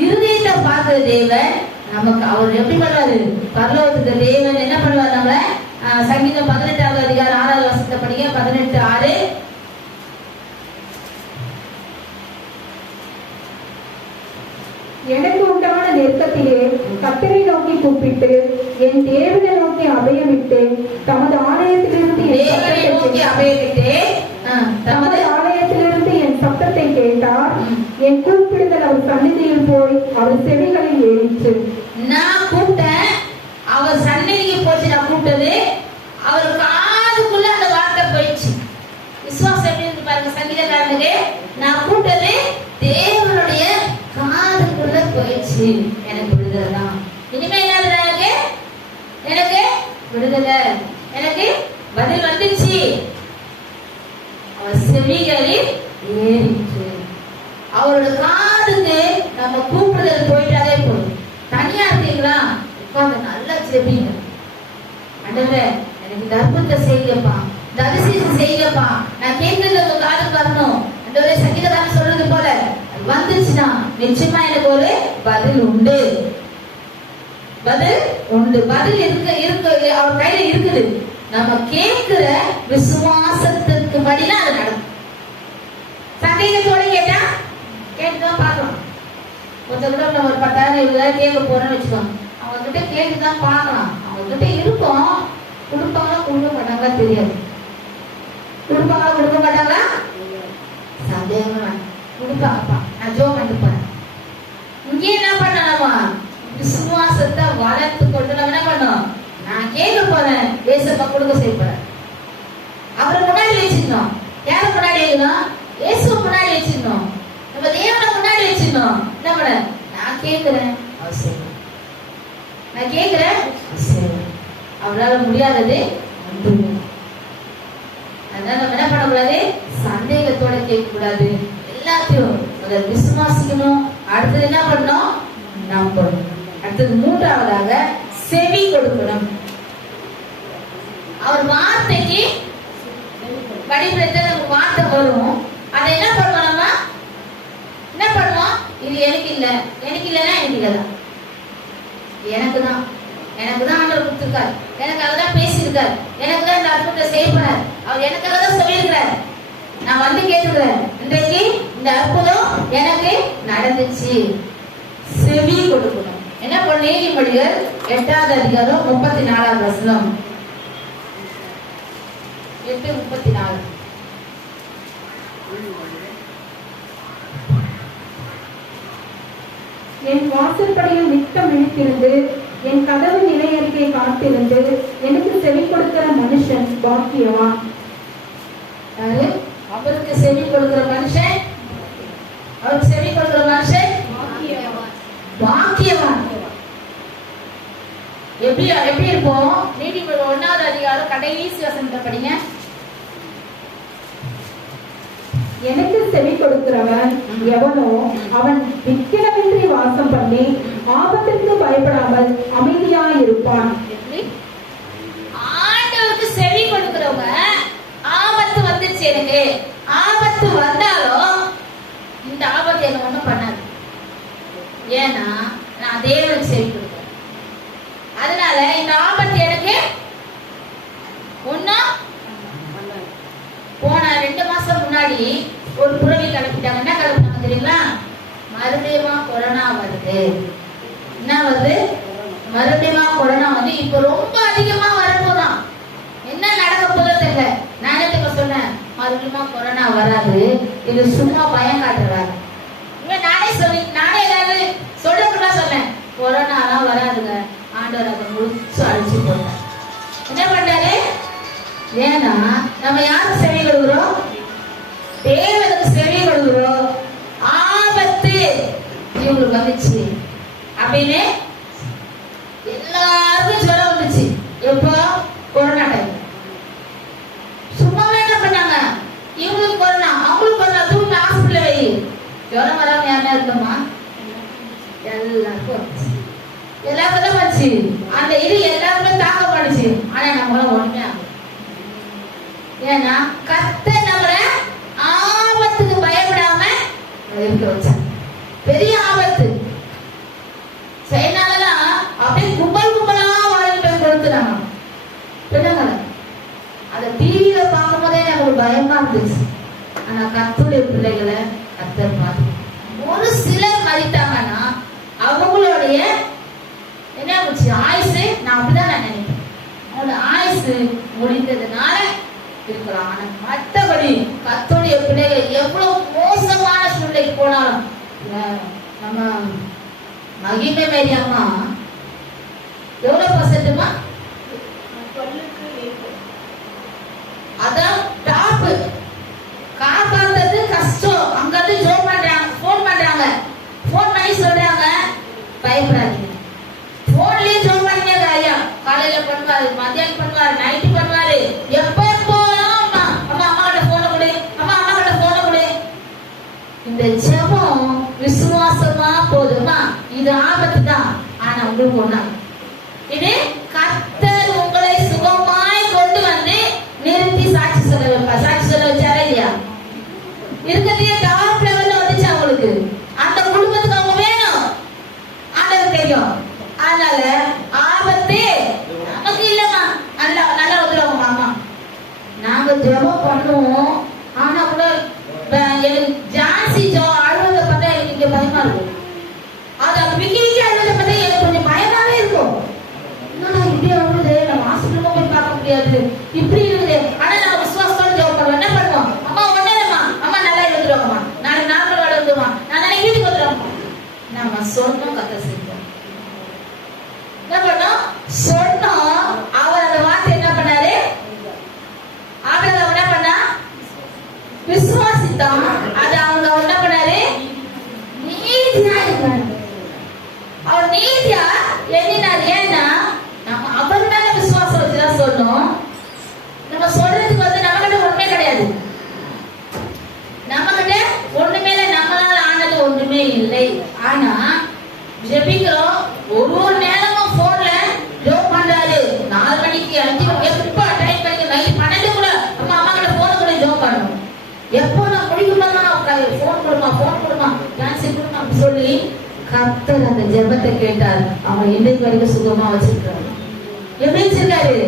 இருதயத்தை பார்க்கிற தேவன் நமக்கு அவர் எப்படி பண்ணுவாரு? பரலோகத்துக்கு தேவன் என்ன பண்ணுவார்? நம்ம சங்கீதம் 18வது அதிகாரம் 6வது வசனத்தை படிங்க. 18:6. எனக்கு உண்டான நெருக்கத்திலே கர்த்தரை நோக்கி கூப்பிட்டு என் தேவனை நோக்கி அபயமிட்டு தமது ஆலயத்திலிருந்து என் சத்தத்தை கேட்டார். என் கூப்பிடுதல் அவர் சந்நிதியில் போய் அவர் செவிகளில் ஏறிச்சு. நான் கூப்பிட்டேன், அவர் சந்நிதிக்கு போச்சு. நான் கூப்பிட்டது அவர் காதுக்குள்ள அந்த வார்த்தை போயிடுச்சு. விசுவாசம் எப்படி இருக்கு பாருங்க சங்கீதக்காரனுக்கு. நான் கூப்பிட்டது தேவனுடைய காதுக்குள்ள போயிடுச்சு. எனக்கு விடுதலை தான். இனிமே என்ன? எனக்கு விடுதலை, எனக்கு பதில் வந்துச்சு. அவர் செவிகளில் ஏறிச்சு. அவரோட காதுக்கு நம்ம கூப்பிடுதல் போயிட்டாலே போதும். தனியா இருக்கீங்களா? உட்காந்து நல்லா செவிங்க. ஆண்டவரே எனக்கு இந்த அற்புதத்தை செய்யப்பா, இந்த அதிசயத்தை செய்யப்பா, நான் கேட்கறது உங்க காதுக்கு வரணும். ஆண்டவரே சங்கீதக்காரன் சொல்றது போல வந்துருச்சுன்னா நிச்சயம் நிச்சயமா எனக்கு ஒரு பதில் உண்டு. பதில் உண்டு. பதில் இருக்கு அவர் கையில இருக்குது. நம்ம கேட்கிற விசுவாசத்திற்கு படிதான் அது நடக்கும். சந்தேகத்தோட கேட்டா கேட்டுதான் பார்க்கலாம். கொஞ்சம் கூட நம்ம ஒரு 10,000 20,000 கேட்க போறோம்னு வச்சுக்கோங்க. அவங்க கிட்ட கேட்டுதான் பார்க்கலாம். அவங்க கிட்ட இருக்கும். கொடுப்பாங்களா கொடுக்க மாட்டாங்களா தெரியாது. கொடுப்பாங்களா கொடுக்க மாட்டாங்களா சந்தேகமா கொடுப்பாங்கப்பா. நான் ஜோ பண்ணிட்டு போறேன். இங்கே என்ன பண்ணலாமா? விசுவாசத்தை வளர்த்து கொண்டு நம்ம என்ன பண்ணோம்? நான் கேட்க போறேன், ஏசப்பா கொடுக்க செய்ய போறேன். அவரை முன்னாடி வச்சிருந்தோம். யார முன்னாடி வைக்கணும்? இயேசுவை முன்னாடி வச்சிருந்தோம். நம்ம தேவனை முன்னாடி வச்சிருந்தோம். என்ன பண்ண? நான் கேட்கிறேன் அவசியம். நான் கேட்கிறேன் அவசியம். அவரால முடியாதது ஒன்றுமே. அதனால நம்ம என்ன பண்ணக்கூடாது? சந்தேகத்தோட கேட்க கூடாது. எல்லாத்தையும் முதல் விசுவாசிக்கணும். அடுத்தது என்ன பண்ணணும்? நம்பணும். அடுத்தது மூன்றாவதாக செவி கொடுக்கணும். அவர் வார்த்தைக்கு படிப்பெடுத்த நமக்கு வார்த்தை வரும். அதை என்ன பண்ணுவோம்? நம்ம என்ன பண்ணுவோம்? இது எனக்கு இல்ல, எனக்கு இல்லைன்னா எனக்கு இல்லதான், எனக்கு தான் ஆண்டவர் கொடுத்திருக்காரு, எனக்காக தான் பேசியிருக்காரு, எனக்கு தான் இந்த அற்புதத்தை செய்யப்படுறார், அவர் எனக்காக தான் சொல்லியிருக்கிறார், நான் வந்து கேட்டுக்கிறேன், இன்றைக்கு இந்த அற்புதம் எனக்கு நடந்துச்சு. செவி கொடுக்கணும். என்ன பண்ண? நீதிமொழிகள் 8வது அதிகாரம் 34வது வசனம். 8:34. என் வாசற்படியில் நித்தம் விழித்திருந்து என் கதவு நிலை அருகே காத்திருந்து எனக்கு செவி கொடுக்கிற மனுஷன் பாக்கியவான். அவருக்கு செவி கொடுக்கிற மனுஷன், அவருக்கு செவி கொடுக்கிற மனுஷன் பாக்கியவான். எப்படி இருப்போம்? நீதிமொழி 1வது அதிகாரம் கடைசி வசனத்தை படிங்க. எனக்கு செவி கொடுக்கிறவன் எவனோ அவன் விக்கிரமின்றி வாசம் பண்ணி ஆபத்திற்கு பயப்படாமல் அமைதியாயிருப்பான். ஆண்டவருக்கு செவி கொடுக்கிறவங்க, ஆபத்து வந்துச்சு, எனக்கு ஆபத்து வந்தாலும் இந்த ஆபத்து என்ன ஒண்ணும் பண்ணாது. ஏன்னா நான் தேவனுக்கு செவி கொடுக்கிறேன். அதனால இந்த ஆபத்து எனக்கு ஒன்னும். போன 2 மாசம் முன்னாடி ஒரு புறவி கிளப்பிட்டாங்க. என்ன கிளப்பிட்டாங்க தெரியுங்களா? மறுபடியும் கொரோனா வருது. என்ன வருது? மறுபடியும் கொரோனா வந்து இப்ப ரொம்ப அதிகமா வரப்போதான். என்ன நடக்க போதோ தெரியல. நான் என்ன சொன்னேன்? மறுபடியும் கொரோனா வராது, இது சும்மா பயம் காட்டுறாரு. நானே ஏதாவது சொல்றதுக்கு சொன்னேன். கொரோனா எல்லாம் வராதுங்க, ஆண்டவர் அதை முடிச்சு அழிச்சு போட்டார். என்ன பண்ணாரு? ஏன்னா நம்ம யாருக்கு செவி கொடுக்கிறோம்? தேவனுக்கு செவி கொடுக்கிறோம். ஆபத்து இவங்களுக்கு வந்துச்சு அப்படின்னு எல்லாருக்கும் ஜுரம் வந்துச்சு. எப்போ? Corona time. சும்மாவே என்ன பண்ணாங்க? இவங்களுக்கு கொரோனா, அவங்களுக்கு கொரோனா, தூக்கி ஹாஸ்பிட்டல் வை. ஜுரம் வராம யாருன்னா இருக்கோமா? எல்லாருக்கும் வந்துச்சு. எல்லாருக்கும் தான் வந்துச்சு. அந்த இது எல்லாருமே தாக்க பண்ணுச்சு. ஆனா நம்மளால ஒண்ணுமே ஆகும். ஏன்னா கர்த்தர் நம்மள ஆபத்துக்கு பயப்படாம இருக்க வச்சார். பெரிய ஆபத்து சைனாலலாம் அப்படியே கும்பலா வாழ்ந்து போய் கொடுத்துறாங்க. அத டிவியில பார்க்கும் போதே நமக்கு பயமா இருந்துச்சு. ஆனா கர்த்தருடைய பிள்ளைகளை கர்த்தர் பார்த்து ஒரு சிலர் மறித்தாங்கன்னா அவங்களுடைய என்ன ஆச்சு? ஆயுசு, நான் அப்படிதான் நான் நினைப்பேன், அவங்களோட ஆயுசு முடிந்ததுனால இருக்கிறான். ஆனா மற்றபடி கர்த்தருடைய பிள்ளைகள் எவ்வளவு மோசமான சூழ்நிலைக்கு போனாலும், நம்ம மகிமை மேரி அம்மா எவ்வளவு பர்சன்ட்மா? அதான் டாப். காப்பாத்துறது கஷ்டம். அங்க வந்து ஜோம் பண்றாங்க, போன் பண்றாங்க, போன் பண்ணி சொல்றாங்க பயப்படாதீங்க. போன்லயே ஜோம் பண்ணீங்க ஐயா. காலையில பண்ணுவாரு, மத்தியானம் பண்ணுவாரு, நைட்டு பண்ணுவாரு, எப்ப இந்த ஜெபம் விசுவாசமா போதுமா? இது ஆபத்து தான். ஆனா உங்களுக்கு ஒண்ணா, இது கர்த்தர் உங்களை சுகமாய் கொண்டு வந்து நிறுத்தி சாட்சி சொல்ல வைப்பார். சாட்சி சொல்ல வச்சாரா இல்லையா? இருக்கிறதே டாப் லெவல்ல வந்துச்சு அவங்களுக்கு. அந்த குடும்பத்துக்கு அவங்க இருக்கும். அது அந்த விக்கி அழுத பத்தி எனக்கு கொஞ்சம் பயமாவே இருக்கும். என்னடா இப்படி அழுது, நம்ம ஹாஸ்பிட்டலுக்கும் போய் பார்க்க முடியாது, இப்படி இருக்குது. ஆனா நான் விசுவாசத்தோட ஜெபம் பண்ணுவேன். என்ன பண்ணுவோம்? அம்மா ஒண்ணேமா, அம்மா நல்லா எழுதுருவாங்கம்மா, நாளைக்கு நாற்பது வாழ வந்துருமா, நான் நாளைக்கு வீட்டுக்கு வந்துடுவோம்மா. நம்ம சொன்னோம், கத்த செஞ்சோம். என்ன பண்ணோம்? சொன்னோம். அவர் அந்த வார்த்தை என்ன பண்ணாரு? ஆபிரகாம் என்ன பண்ணா? விசுவாசித்தான். அது அவங்க என்ன பண்ணாரு? நீதியா இருந்தாரு. அவர் நீதியா எண்ணினார். ஏன்னா நம்ம அவர் மேல விசுவாசம் வச்சுதான் சொன்னோம். நம்ம சொல்றதுக்கு வந்து நம்ம கிட்ட ஒண்ணுமே கிடையாது. நம்ம கிட்ட ஒண்ணுமே இல்லை, நம்மளால ஆனது ஒண்ணுமே இல்லை. ஆனா ஜெபிக்கிறோம். ஒரு நேரமும் போன்ல ஜோப் பண்றாரு. 4 மணிக்கு 5 மணிக்கு எப்ப டைம் கிடைக்கும்? நைட் 12 கூட அம்மா அம்மா கிட்ட போன் கூட ஜோப் பண்ணணும். எப்போ நான் முடிக்கும்போது போன் கொடுமா டான்ஸ் கொடுமா சொல்லி கர்த்தர் அந்த ஜெபத்தை கேட்டார். அவன் இன்னைக்கு வரைக்கும் சுகமா வச்சிருக்காரு. எப்படி வச்சிருக்காரு?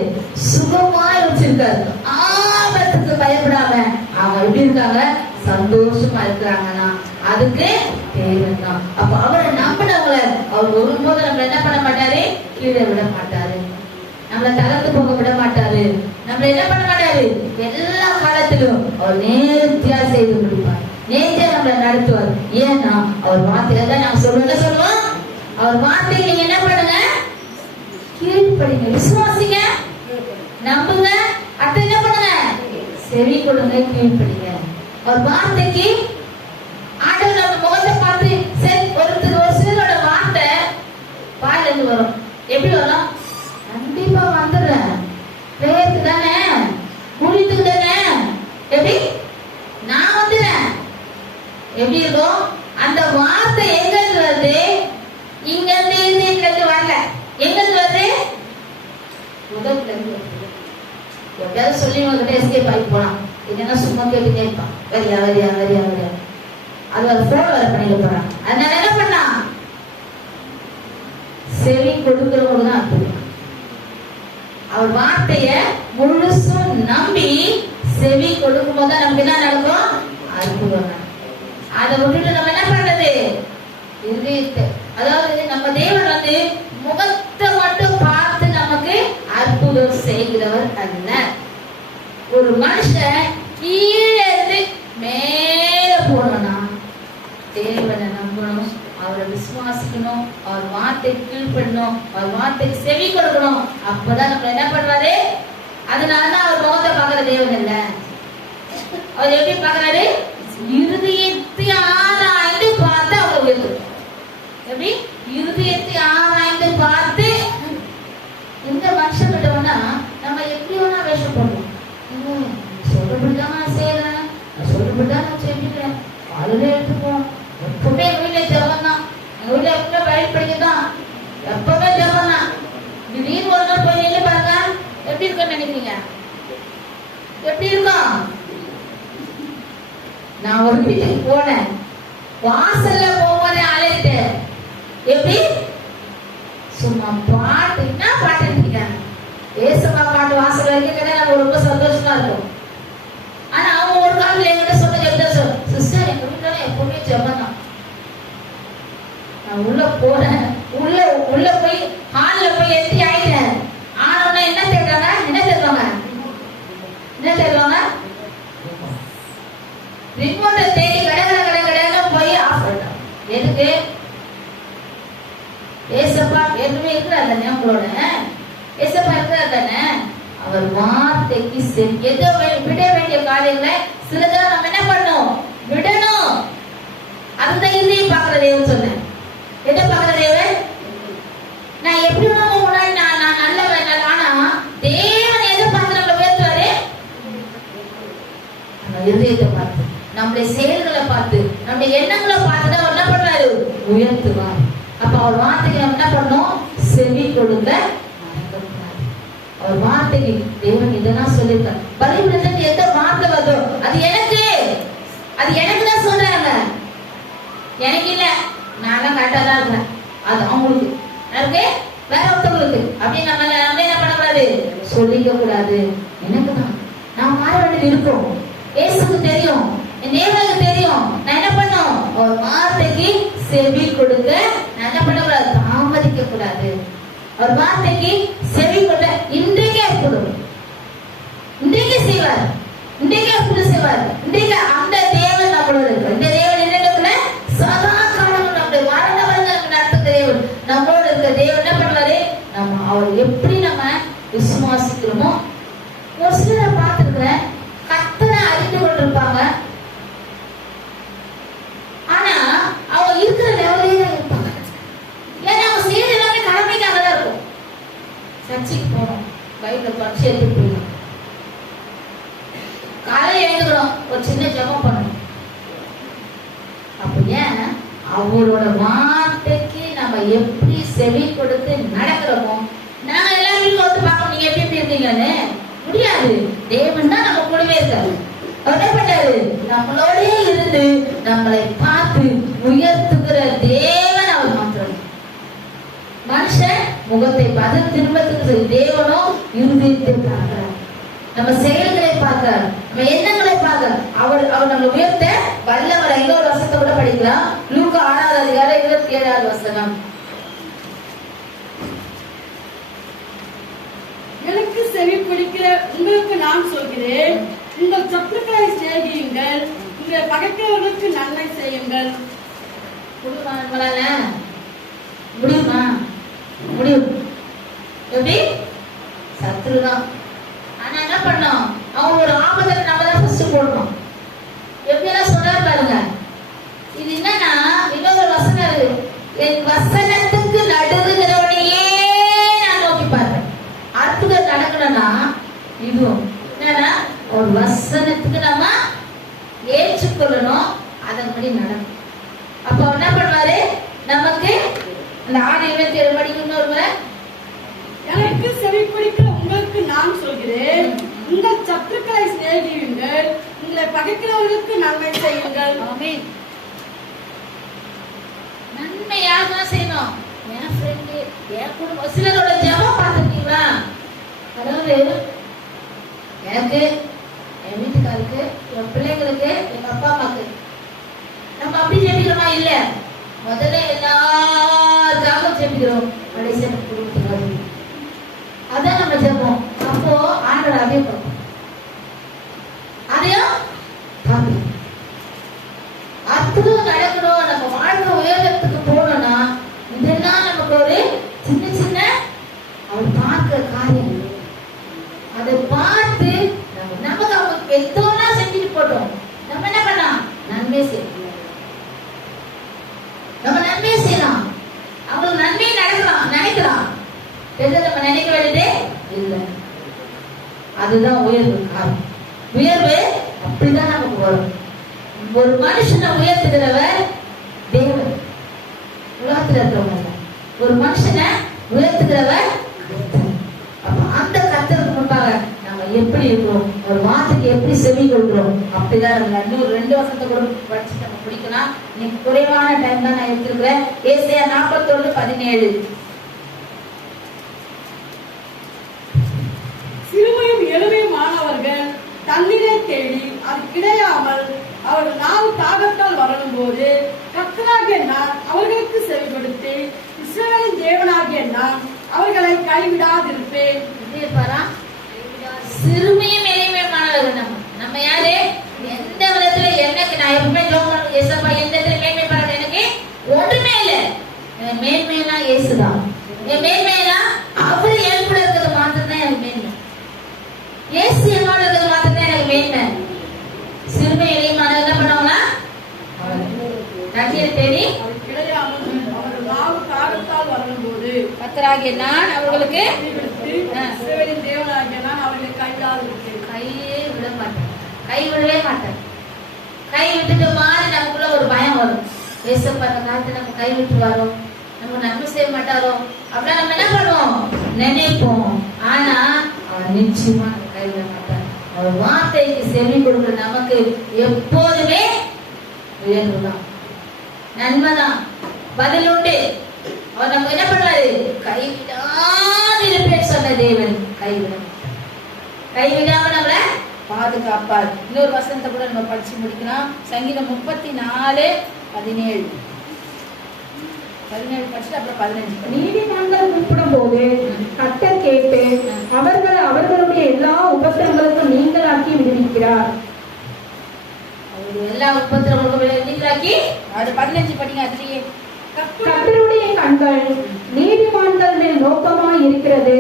சுகமா வச்சிருக்காரு. ஆபத்துக்கு பயப்படாம அவங்க எப்படி இருக்காங்க? சந்தோஷமா இருக்கிறாங்கன்னா அதுக்கு தேவைதான். அப்ப அவரை நம்பினவங்கள அவர் ஒருபோது நம்மள என்ன பண்ண மாட்டாரு? கீழே விட மாட்டாரு. நம்மள தளர்த்து போக விட மாட்டாரு. நம்மள என்ன பண்ண மாட்டாரு? எல்லா காலத்திலும் அவர் நேர்த்தியா செய்து முடிப்பார். நேர்த்தியா நம்மளை நடத்துவார். ஏன்னா அவர் வார்த்தையில தான் நாங்க சொல்லுவோம். அவர் வார்த்தையை நீங்க என்ன பண்ணுங்க? கீழ்ப்படிங்க, விசுவாசிங்க, நம்புங்க. அடுத்து என்ன பண்ணுங்க? செவி கொடுங்க, கீழ்ப்படிங்க. அவர் வார்த்தைக்கு ஆண்டவர் நம்ம முகத்தை பார்த்து சரி ஒரு சிலரோட வார்த்தை வாயில இருந்து வரும். எப்படி வரும்? கண்டிப்பா வந்துடுறேன், பிரேயருக்கு தானே, குளித்துக்கு தானே, எப்படி நான் வந்துடுறேன். எப்படி இருக்கும்? அந்த வார்த்தை எங்க இருந்து வருது? இங்க இருந்து வரல. எங்க இருந்து வருது? முதல்ல இருந்து. எப்படியாவது சொல்லி உங்ககிட்ட எஸ்கேப் ஆகி போலாம். இல்லைன்னா சும்மா கேட்டுட்டே இருப்பான். வரியா அது ஒரு போன் வர பண்ணிட்டு போறான். அதனால என்ன பண்ணா? செவி கொடுக்கிறவங்க தான் அப்படி. அவர் வார்த்தைய முழுசும் நம்பி செவி கொடுக்கும் போது நமக்கு என்ன நடக்கும்? அற்புதம். அதை விட்டுட்டு நம்ம என்ன பண்றது? அதாவது நம்ம தேவன் வந்து முகத்தை மட்டும் பார்த்து நமக்கு அற்புதம் செய்கிறவர் அல்ல. ஒரு மனுஷன் கீழே இருந்து மேல போனா தேவனை நம்பணும், அவரை விசுவாசிக்கணும், அவர் வார்த்தை கீழ்படணும், அவர் வார்த்தைக்கு செவி கொடுக்கணும். அப்பதான் நம்ம என்ன பண்றாரு? அதனாலதான் அவர் முகத்தை பார்க்கிற தேவன் இல்ல. அவர் எப்படி பார்க்கிறாரு? இருதயத்தை ஆராய்ந்து பார்த்து அவர் உயர்த்தும். எப்படி? இருதயத்தை ஆராய்ந்து பார்த்து. எந்த மனுஷன் கிட்டவனா நம்ம எப்படி வேணா வேஷம் போடுவோம். சொல்றபடிதான் நான் செய்யறேன், சொல்றபடிதான் நான் செஞ்சுக்கிறேன், அதுல எடுத்துப்போம். எப்பவுமே எங்க வீட்டுல ஜபம் தான். எங்க வீட்டுல எப்பவுமே பயிர் படிக்கதான், எப்பவுமே ஜபம் தான். திடீர்னு ஒரு நாள் போய் நின்று பாருங்க, எப்படி இருக்குன்னு நினைக்கிறீங்க? எப்படி இருக்கும்? நான் ஒரு வீட்டுக்கு போனேன், வாசல்ல போகும்போதே அழைட்டேன். எப்படி? சும்மா பாட்டு, என்ன பாட்டு இருக்கீங்க? ஏசப்பா பாட்டு வாசல் வரைக்கும் கேட்டா நம்ம ரொம்ப சந்தோஷமா இருக்கும். ஆனா அவங்க ஒரு காலத்துல என்கிட்ட சொன்ன சிஸ்டர், எங்க வீட்டுல எப்பவுமே ஜெபம் தான். நான் உள்ள போறேன், உள்ள போய் ஹால்ல போய் எத்தி ஆயிட்டேன். ஆனவன என்ன தேடுறாங்க? ரிமோட்டை தேடி கடை போய் ஆஃப் பண்ணிட்டான். எதுக்கு? ஏசப்பா ஏற்கனவே இருக்கிறார் தானே உங்களோட, ஏசப்பா இருக்கிறார் தானே. அவர் வார்த்தைக்கு எதோ விட வேண்டிய காரியங்களை சிலதா நம்ம என்ன பண்ணணும்? விடணும். அந்த இதையும் பார்க்கிற தேவன் சொன்னேன். எதை பார்க்கிற தேவன்? நான் எப்படி முன்னாடி நான் நல்லவன். ஆனா தேவன் எதை பார்த்து நம்மளை உயர்த்துவாரு? நம்ம இருதயத்தை பார்த்து, நம்முடைய செயல்களை பார்த்து, நம்முடைய எண்ணங்களை பார்த்து தான் என்ன பண்றாரு? உயர்த்துவார். அப்ப அவர் வார்த்தைக்கு நம்ம என்ன பண்ணணும்? செவி கொடுங்க. அவர் வார்த்தைக்கு தேவன் இதெல்லாம் சொல்லிருக்காரு. பைபிள்ல எந்த வார்த்தை வருதோ அது எனக்கு தான் சொல்றாங்க. எனக்கு இல்ல, நான் கரெக்டா தான் இருக்கேன். அது அவங்களுக்கு வேற ஒருத்தவங்களுக்கு அப்படின்னு நம்ம என்ன பண்ணக்கூடாது? சொல்லிக்க கூடாது. எனக்கு தான் நான் மாற வேண்டியது இருக்கும். இயேசுக்கு தெரியும், என் தேவனுக்கு தெரியும். நான் என்ன பண்ணும்? ஒரு வார்த்தைக்கு செவி கொடுக்க என்ன பண்ணக்கூடாது, தாமதிக்க கூடாது. அவர் வார்த்தைக்கு செவி கொடுக்க இன்றைக்கே கொடுக்கும், இன்றைக்கே செய்வார், இன்றைக்கே அற்புதம் செய்வார். இன்றைக்கு அந்த தேவன் நம்மளோட இருக்கு. இந்த தேவன் என்ன சதா காலம் நம்முடைய மரண வருடம் நடத்துகிற தேவன் நம்மளோட இருக்க தேவன் என்ன பண்ணுவாரு, நம்ம அவர் எப்படி நம்ம விசுவாசிக்கிறோமோ. ஒரு சிலரை பார்த்துருக்கிறேன், கர்த்தரை அறிந்து கொண்டிருப்பாங்க, ஆனா அவங்க இருக்கிற லெவலே தான் இருப்பாங்க. ஏன்னா அவங்க செய்யறது எல்லாமே கடமைக்காக தான் இருக்கும். சர்ச்சைக்கு போகணும், பைபிள் படிச்சு எடுத்துட்டு போயிடணும், காலையில் எழுந்துக்கிறோம், ஒரு சின்ன ஜெபம் பண்ணணும். அப்ப ஏன் அவரோட வார்த்தைக்கு நம்ம எப்படி செவி கொடுத்து நடக்கிறோமோ. நாங்க எல்லாரும் வந்து பார்க்கணும், நீங்க எப்படி இருக்கீங்கன்னு முடியாது. தேவன் தான் நம்ம கூடவே இருக்காரு. அவர் என்ன பண்ணாரு, நம்மளோடே இருந்து நம்மளை பார்த்து உயர்த்துகிற தேவன் அவர் மாத்திரம். மனுஷன் முகத்தை பார்த்து திரும்பத்துக்கு, தேவனோ இருதயத்தை பார்க்கிறார், நம்ம செயல்களை பார்க்கிறார், நம்ம எண்ணங்களை பார்க்கிறார். அவர் நம்ம உயர்த்த வல்லவர். இன்னொரு வசனத்தை கூட படிக்கலாம், லூக்கா 6வது அதிகாரம் 27வது வசனம். எனக்கு செவி பிடிக்கிற உங்களுக்கு நான் சொல்கிறேன், உங்கள் சத்துருக்களை சிநேகியுங்கள், உங்களை பகைக்கிறவர்களுக்கு நன்மை செய்யுங்கள். முடியுமா? முடியும். எப்படி? சத்துருதான். ஆனா என்ன பண்ணோம், அவங்க ஒரு ஆபத்தை நம்ம தான் ஃபர்ஸ்ட் போடணும். எப்படி எல்லாம் சொல்றாரு பாருங்க. இது என்னன்னா, இன்னொரு வசனம் இருக்கு, என் வசனத்துக்கு நடுவுகிறவனையே நான் நோக்கி பார்ப்பேன். அற்புதம் நடக்கணும்னா இதுவும் என்னன்னா, ஒரு வசனத்துக்கு நம்ம ஏற்றுக்கொள்ளணும், அதன்படி நடக்கும். அப்ப என்ன பண்ணுவாரு, நமக்கு அந்த 6:27 மணிக்கு ஒருவரை, எனக்கு செவி பிடிக்கிற உங்களுக்கு நான் சொல்கிறேன், உங்கள் சத்துருக்களை சிநேகியுங்கள், உங்களை பகைக்கிறவர்களுக்கு நன்மை செய்யுங்கள். ஆமென். நன்மை யாருதான் செய்யணும், என் ஃப்ரெண்டு, என் குடும்பம். சிலரோட ஜெபம் பார்த்துருக்கீங்களா? அதாவது எனக்கு, என் வீட்டுக்காருக்கு, என் பிள்ளைங்களுக்கு, எங்க அப்பா அம்மாக்கு நம்ம அப்படி ஜெபிக்கிறோமா? இல்ல, முதல்ல எல்லாருக்காக ஜெபிக்கிறோம், கடைசி குடும்பத்துக்காக. அதான் நம்ம ஜெபம். அப்போ ஆண்டவர் அதையும் பார்ப்போம், அதையும் பார்ப்போம். அற்புதம் நடக்கணும், நம்ம வாழ்க்கை உயரத்துக்கு போகணும்னா இதெல்லாம் நமக்கு ஒரு சின்ன சின்ன அவர் பார்க்கிற காரியம். அதை பார்த்து நமக்கு அவங்க எத்தோனா செஞ்சுட்டு போட்டோம், நம்ம என்ன பண்ணலாம், நன்மை செய்யணும். நம்ம நன்மை செய்யலாம், அவங்களுக்கு நன்மை நடக்கலாம் நினைக்கலாம். நம்ம நினைக்க வேண்டியதே இல்லை. அதுதான் உயர்வு. உயர்வு அப்படிதான் நமக்கு வரும். ஒரு மனுஷனை உயர்த்துகிறவர் தேவன், உலகத்தில் இருக்கிறவங்க. ஒரு மனுஷனை உயர்த்துகிறவர் அப்ப அந்த கர்த்தருக்கு முன்பாக நம்ம எப்படி இருக்கிறோம், ஒரு வார்த்தைக்கு எப்படி செவி கொள்கிறோம், அப்படிதான் நம்ம. இன்னும் 2 வசனத்தை கூட படிச்சு நம்ம பிடிக்கலாம். இன்னைக்கு குறைவான டைம் தான் நான் எடுத்திருக்கிறேன். ஏசாயா 41:17. சிறுமையும் எளிமையுமானவர்கள் தண்ணீரை தேடி அது கிடையாமல் அவர்கள் நாவு தாகத்தால் வரணும் போது கர்த்தராகிய நான் அவர்களுக்கு செவிப்படுத்தி இஸ்ரவேலின் தேவனாகிய நான் அவர்களை கைவிடாதிருப்பேன். சிறுமையும் எளிமையுமானவர்கள் நம்ம யாரு, எந்த விதத்துல எனக்கு நான் எப்பவுமே ஏசப்பா எந்த இடத்துல மேன்மை பாராட்ட எனக்கு ஒன்றுமே இல்லை. மேன்மைனா இயேசுதான். என் மேன்மைனா அவரு என் கூட இருக்கிறது மாத்திரம் தான் எனக்கு மேன்மை. இயேசு என்னோட இருக்கிறது மாத்திரம் தான் எனக்கு மேன்மை. சிறுமை எளிமையான என்ன பண்ணுவாங்க, நன்மையை தேடி அவர்கள் நாவு தாகத்தால் வரணும் போது கர்த்தராகிய நான் அவர்களுக்கு இஸ்ரவேலின் தேவனாகிய நான் அவர்களை கைவிடாதிருப்பேன். கையே விட மாட்டேன், கை விடவே மாட்டேன். கை விட்டுட்டு மாதிரி நமக்குள்ள ஒரு பயம் வரும். ஏசப்பா அந்த காலத்துல நம்ம கை விட்டு வரோம், நம்ம நன்மை செய்ய மாட்டாரோ அப்படின்னா நம்ம என்ன பண்ணுவோம், நினைப்போம். ஆனா அவர் நிச்சயமா கைவிட மாட்டார். அவர் வார்த்தைக்கு செவி கொடுக்கிற நமக்கு எப்போதுமே உயர்வுதான், நன்மைதான், பதில் உண்டு. அவர் நமக்கு என்ன பண்ணுவாரு, கைவிடாதிருப்பேன் சொன்ன தேவன் கைவிட மாட்டார். கைவிடாம நம்மள பாதுகாப்பார். இன்னொரு வசனத்தை கூட நம்ம படிச்சு முடிக்கலாம். சங்கீதம் 34:17. 17 படிச்சுட்டு அப்புறம் 15 படி. நீதிமான்கள் கூப்பிடும் போது கர்த்தர் கேட்டு அவர்களுடைய எல்லா உபத்திரங்களுக்கும் நீங்களாக்கி விடுவிக்கிறார். அவருடைய எல்லா உபத்திரங்களுக்கும் நீங்களாக்கி. அது 15 படிங்க. அதுலயே கர்த்தருடைய கண்கள் நீதிமான்கள் மேல் நோக்கமாய் இருக்கிறது,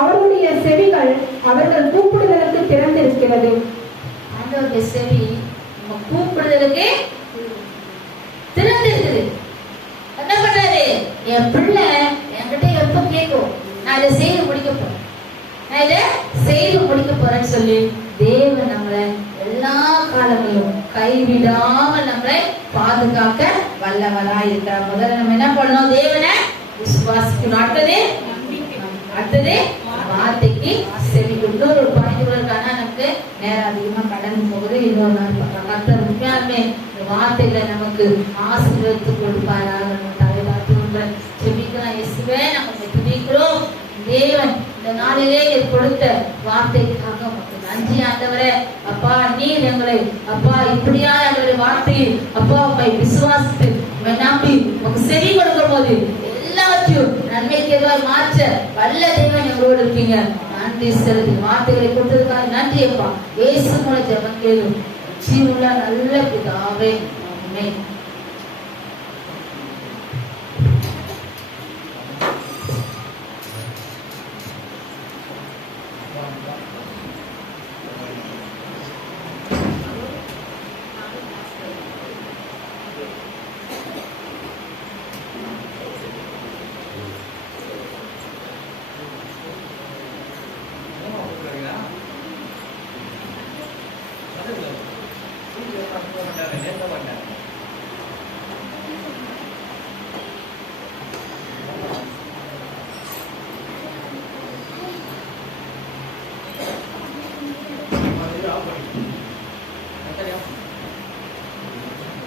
அவருடைய செவிகள் அவர்கள் கூப்பிடுதலுக்கு திறந்திருக்கிறது. ஆண்டவருடைய செவி நம்ம கூப்பிடுதலுக்கு திறந்திருக்குது. என்ன பண்றாரு? என் பிள்ளை என்கிட்ட எப்ப கேட்கும், நான் இதை செய்து முடிக்க போறேன், நான் இதை செய்து முடிக்க போறேன்னு சொல்லி தேவன் நம்மளை எல்லா காலங்களிலும் கைவிடாமல் நம்மளை பாதுகாக்க வல்லவரா இருக்கிறார். முதல்ல நம்ம என்ன பண்ணணும்? தேவனை விசுவாசிக்கணும். அடுத்தது வார்த்தைக்கு செவி. இன்னொரு பாயிண்ட் நமக்கு நேரம் அதிகமா கடந்து போகுது. இன்னொரு நாள் கர்த்தர் உண்மையாலுமே இந்த வார்த்தைகளை நமக்கு ஆசீர்வதித்து கொடுப்பாராக. நம்ம தலைவார்த்து செபிக்கலாம். இயேசுவே நமக்கு துதிக்கிறோம். தேவன் இந்த நாளிலே கொடுத்த வார்த்தைக்காக நமக்கு நன்றி ஆண்டவரே. அப்பா நீர் எங்களை அப்பா இப்படியா எங்களுடைய வார்த்தையை அப்பா உங்களை விசுவாசித்து உங்களை நம்பி உங்க செவி கொடுக்கும் போது எல்லாத்தையும் நன்மைக்கு மாற்ற வல்ல தேவன் எங்களோடு இருக்கீங்க. நன்றி செலுத்தி வார்த்தைகளை கொடுத்ததுக்காக நன்றி அப்பா. இயேசு மூலம் ஜெபம் கேளும் ஜீவனுள்ள நல்ல பிதாவே. ஆமென். Gracias.